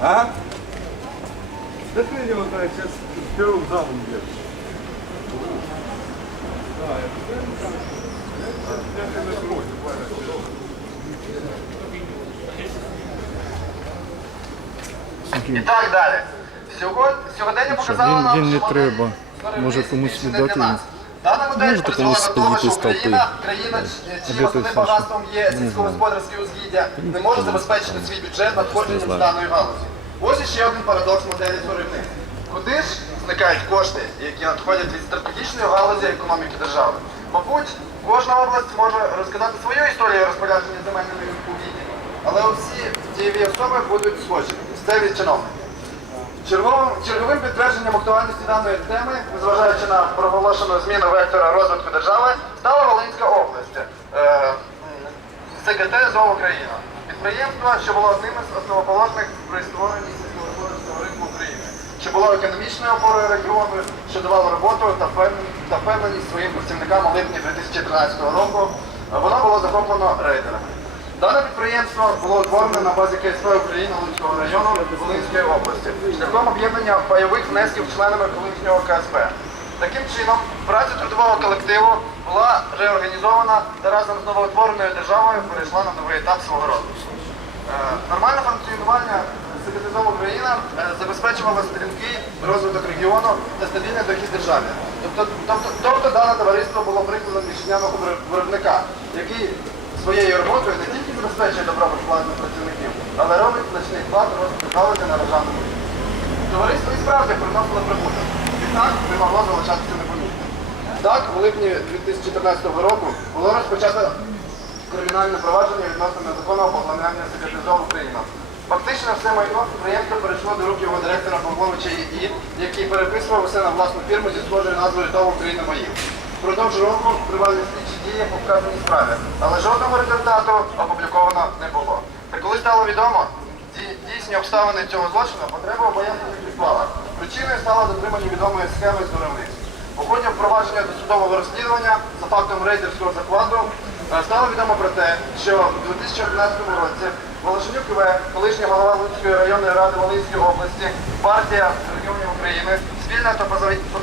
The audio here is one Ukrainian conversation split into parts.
А? Да ты его так сейчас в первым залом идешь. І так далі. Сьогодні, сьогодення показало він- нам, він не що треба. Може, комусь віддати нас. Дана модель призвела комусь до того, що з толпи? Україна, країна, той основним багатством є сільськогосподарське угіддя, не може забезпечити свій бюджет надходженням з даної галузі. Ось іще один парадокс моделі виробництва. Куди ж зникають кошти, які надходять від стратегічної галузі економіки держави? Мабуть, кожна область може розказати свою історію розпорядження земельними угіднями, але всі дієві особи будуть схожі. Місцеві чиновники. Черговим, черговим підтвердженням актуальності даної теми, незважаючи на проголошену зміну вектора розвитку держави, стала Волинська область. Е, СКТ ЗОВ Україна. Підприємство, що було одним із основоположних при створенні сільськогосподарського ринку України, що було економічною опорою регіону, що давало роботу та впевненість, своїм працівникам у липні 2013 року. Воно було захоплено рейдерами. Дане підприємство було утворено на базі КСП України Луцького району Волинської області шляхом об'єднання пайових внесків членами колишнього КСП. Таким чином, праця трудового колективу була реорганізована та разом з новоутвореною державою перейшла на новий етап свого розвитку. Е, Нормальне функціонування Секретаризову Україна е, забезпечувало стрімкий розвиток регіону та стабільний дохід державі. Тобто, тобто, тобто дане товариство було прикладом вітчизняного виробника, який своєю роботою не тільки забезпечує добробут власних працівників, але робить значний вклад у розвиток галузі на державному рівні. Товариство і справді приносило прибуток. Відтак не могло залишатися непомітним. Так, у липні 2014 року було розпочато кримінальне провадження відносно незаконного поглинання секретаризову Україна. Фактично все майно підприємства перейшло до рук його директора Павловича ІІ, який переписував усе на власну фірму зі схожою назвою ТОВ Україна Моїв. Впродовж року тривали слідчі дії по вказаній справі, але жодного результату опубліковано не було. Та коли стало відомо дійсні обставини цього злочину, потреба обоєнних відпала. Причиною стало дотримання відомої схеми з. У ході впровадження досудового розслідування за фактом рейдерського захвату е, стало відомо про те, що у 2011 році Волошенюк ІВ, колишній голова Луцької районної ради Волинської області, партія регіонів України, спільно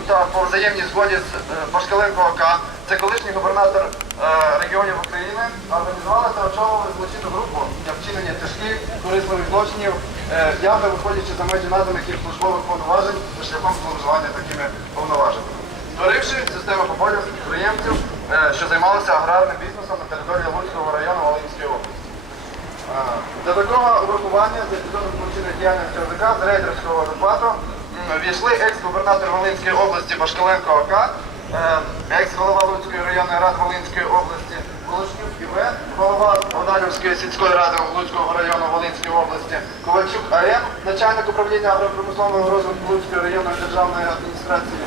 та по взаємній згоді з е, Пашкаленко ОК, це колишній губернатор е, регіонів України, організувала та очолювала злочинну групу для вчинення тяжких корисливих злочинів, явно виходячи за межі наданих їх службових повноважень та шляхом зловживання такими повноваженнями. Створивши систему поборів підприємців, е, що займалися аграрним бізнесом на території Луцького району Волинської області. Е, До такого урахування за епізодом злочинної діяльності ОЗК з рейдерського захвату війшли екс-губернатор Волинської області Башкаленко ОК, е, екс-голова Луцької районної ради Волинської області Волошнюк ІВ, голова Богданівської сільської ради Луцького району Волинської області, Ковальчук АМ, начальник управління агропромислового розвитку Луцької районної державної адміністрації,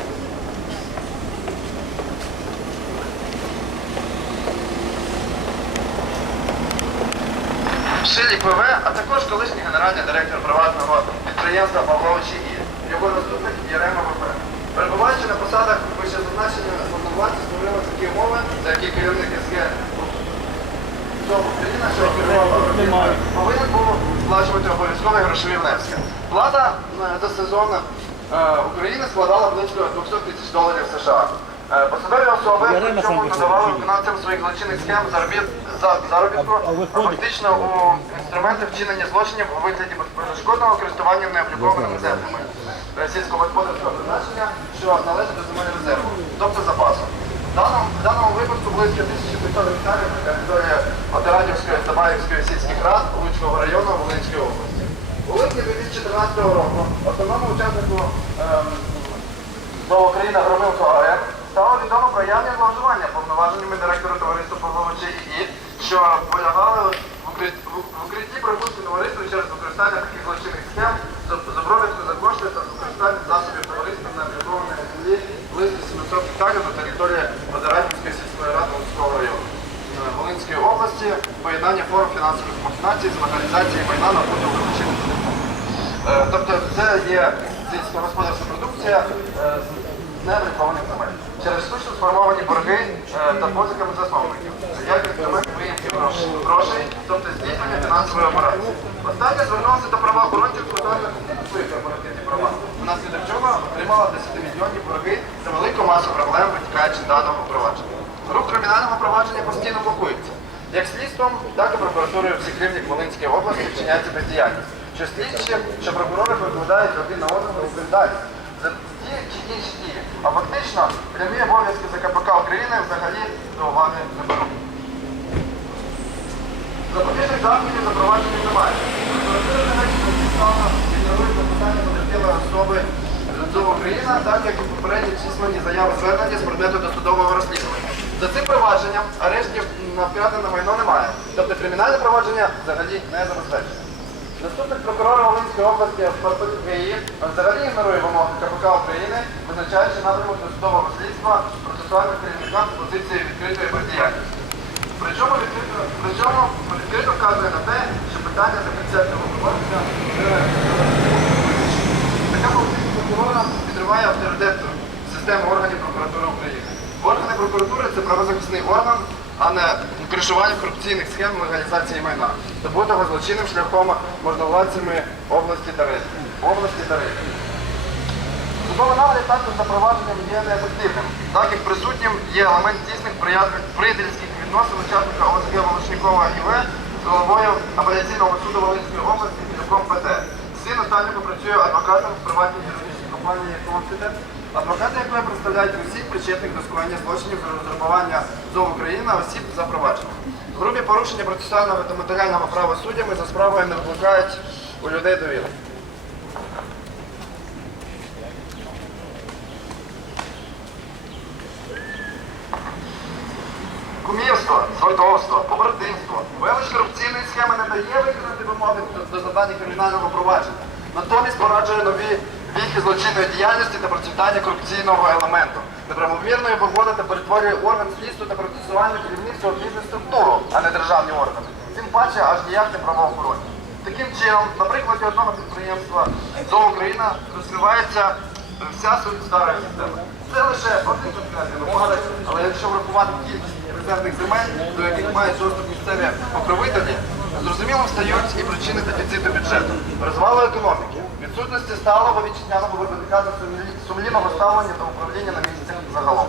Шилік ВВ, а також колишній генеральний директор приватного підприємства Павлович І. Його заступник Єрема ВП. Перебуваючи на посадах вище зазначені можновладці створили такі умови, за які керівник СГ Україна, що керував повинен був сплачувати обов'язкові грошові внески. Плата е, за сезон е, України складала близько 200 тисяч доларів США. Е, Посадові особи причому надавали виконавцям своїх злочинних схем заробітку, а фактично у інструменти вчинення злочинів у вигляді безперешкодного користування необлікованими землями е, сільськогосподарського призначення, що належить до земель резерву, тобто запасу. В даному, в даному випадку близько 1500 гектарів на території Отарадівської та Баївської сільських рад Луцького району Волинської області. У липні 2014 року основному учаснику ем, до України Громилко АЕ стало відомо про явне зловживання повноваженнями директора товариства Павловича ІІ, що полягали в укритті прибутку товариства через використання таких злочинних схем забробітку за кошти та використання засобів товариства на облікованій землі близько 700 гектарів на території Подорожнівської сільської ради Луцького району е, Волинської області, поєднання форм фінансових махінацій з локалізації майна на пункту вилучення. Тобто це є сільськогосподарська продукція. Е, з земель. Через штучно сформовані борги е, та позиками засновників, як інструмент виїмки грошей, тобто здійснення фінансової операції. Останнє звернулося до правоохоронців з метою захистити свої корпоративні права. Внаслідок чого отримала 10-мільйонні борги та велику масу проблем, витікаючи даного провадження. Рух кримінального провадження постійно блокується. Як слідством, так і прокуратурою всіх рівнів Волинської області вчиняється бездіяльність. Що слідчі, що прокурори покладають один на одного відповідальність за ті чи інші дії. А фактично прямі обов'язки за КПК України взагалі до уваги не беруть. Запобіжних заходів запровадження немає. Україна, так як і попередні численні заяви звернення з предмету досудового розслідування. За цим провадженням арештів на вкрадене майно немає. Тобто кримінальне провадження взагалі не забезпечено. Заступник прокурора Волинської області ГІ взагалі ігнорує вимоги КПК України, визначаючи напрямок досудового слідства процесуальних керівникам з позиції відкритої бездіяльності. Причому відкрито, причому відкрито вказує на те, що питання закриття цього провадження така поведінка прокурора підриває авторитет системи органів прокуратури України. Органи прокуратури це правозахисний орган, а не кришування корупційних схем легалізації майна та бутого злочинним шляхом можновладцями області та області та. Судовий нагляд також за провадженням є неефективним, так як присутнім є елемент тісних приятельських відносин учасника ОСГ Волошнікова ІВ з головою апеляційного суду Волинської області Філюком ПТ. Син останнього працює адвокатом в приватній юридичній компанії Конфідент, адвокати якої представляють усіх причетних до скоєння злочинів з розграбування ЗОВ Україна осіб за провадженням. Грубі порушення процесуального та матеріального права суддями за справою не викликають у людей довіри. Кумівство, сватовство, побратимство, велич корупційної схеми не дає виконати вимоги до завдання кримінального провадження. Натомість пораджує нові віхи злочинної діяльності та процвітання корупційного елементу. Неправомірної вигоди та перетворює орган слідства та процесуальне керівництво в бізнес-структуру, а не державні органи. Тим паче аж ніяк не правоохоронні. Таким чином, на прикладі одного підприємства ЗО Україна розкривається вся суть старої системи. Це лише один конкретний випадок, але якщо врахувати кількість резервних земель, до яких мають доступ місцеві покровителі, зрозумілим стають і причини дефіциту бюджету, розвалу економіки, відсутності сталого вітчизняного виробника та сумлі- сумлінного ставлення та управління на місцях загалом.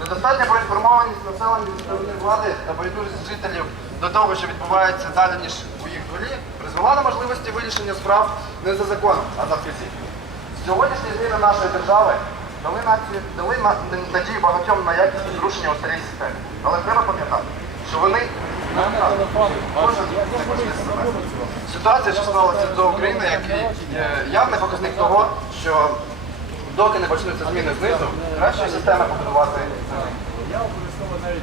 Недостатня проінформованість населення сторони влади та байдужість жителів до того, що відбувається далі, ніж у їх дворі, призвела до можливості вирішення справ не за законом, а за вказівкою. Сьогоднішні зміни нашої держави дали, націю, дали на- надію багатьом на якісне зрушення у старій системі. Але треба пам'ятати, що вони кожен з себе. Ситуація, що сталася до України, як е, явний показник того, що доки не почнуться зміни знизу, краще системи побудувати.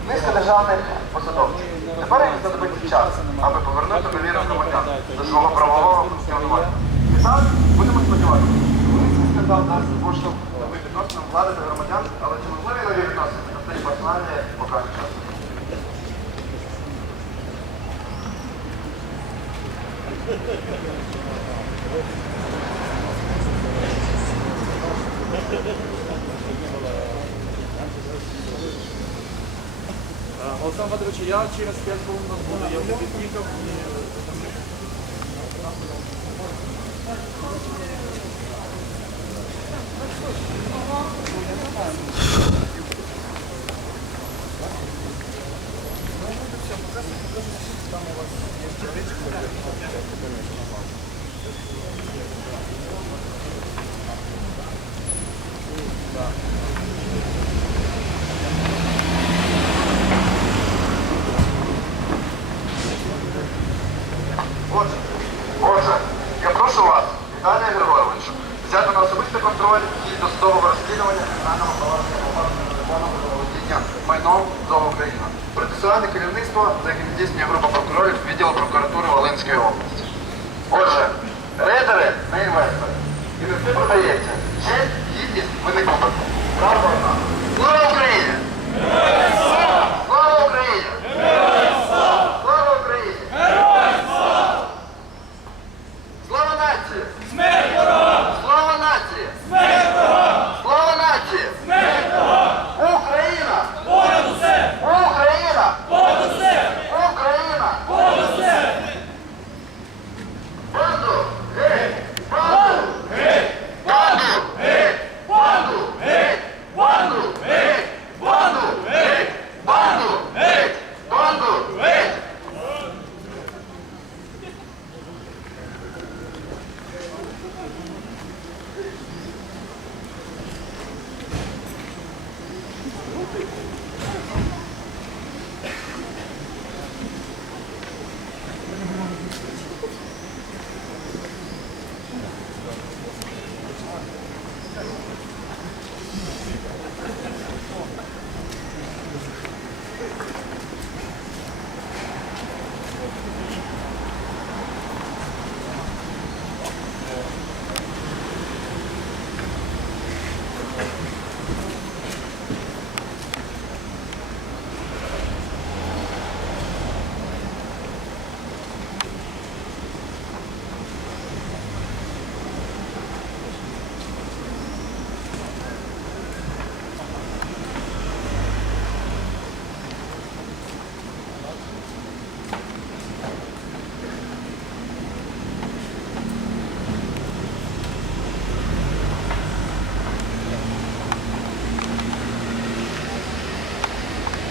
Низка державних посадовців. Тепер їм знадобиться час, аби повернути довіру громадян до свого правового функціонування. І так, будемо сподіватися, цей скандал дасть поштовх новим відносинам влади та громадян, але чи можливі нові відносини на цей персоналі покаже час. Олександр Федорович, я через 5 хвилин нас буду, я вже під'їхав і Отже, Рейдери не інвестори. І не все продається. Честь, гідність, купимо. Правда.